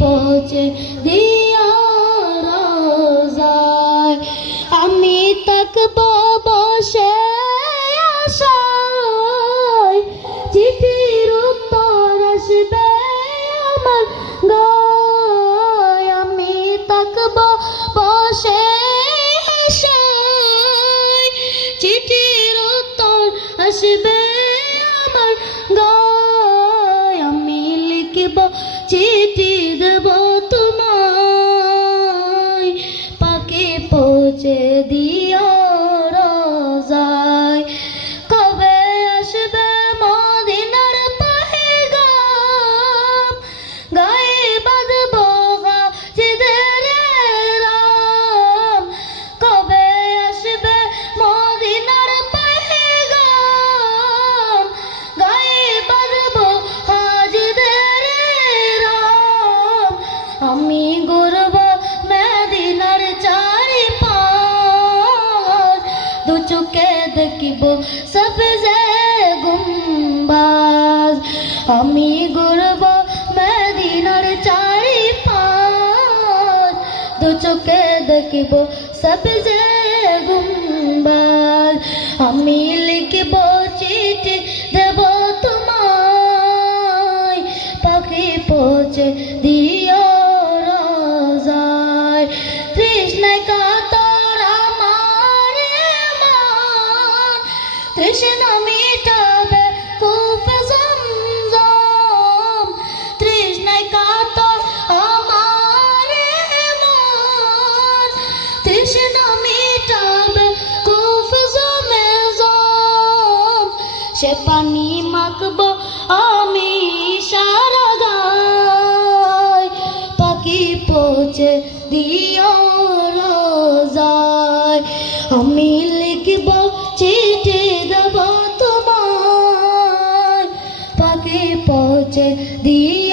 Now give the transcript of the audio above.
পৌঁছে দিও রোজায়। আমি থাকবো বসে আশায়, চিঠির উত্তর আসবে আমার গায়। আমি থাকবো বসে আশায়, চিঠির উত্তর আসবে আমার গায়। আমি লিখব চিঠি দেব তোমায়, পাকে পৌঁছে দিও রোজায়। কবে আসবে মদিনার পয়গাম, গায়ে বাঁধবো গাজিদের রাম। কবে আসবে মদিনার পয়গাম, গায়ে বাঁধবো হাজিদের রাম। আমি ঘুরব মদিনার চারিপাশ, দু চোখে দেখিব সবজে গুম্বাজ। আমি ঘুরব মদিনার চারিপাশ, দু চোখে দেখিব সবজে গুম্বাজ। আমি লিখব চিঠি দেব তোমায়, পাখি পৌঁছে দিও রোজায়। তৃষ্ণায় কাতর আমার মন, তৃষ্ণা মিটাবে কূপে জমজম। তৃষ্ণায় কাতর আমার মন, তৃষ্ণা মিটাবে কূপে জমজম। সে পানি মাখবো আমি সারা গায়, পাখি পৌঁছে দিও রোজায়। আমি লিখব চিঠি দেব তোমায়, পাখি পৌঁছে দিও।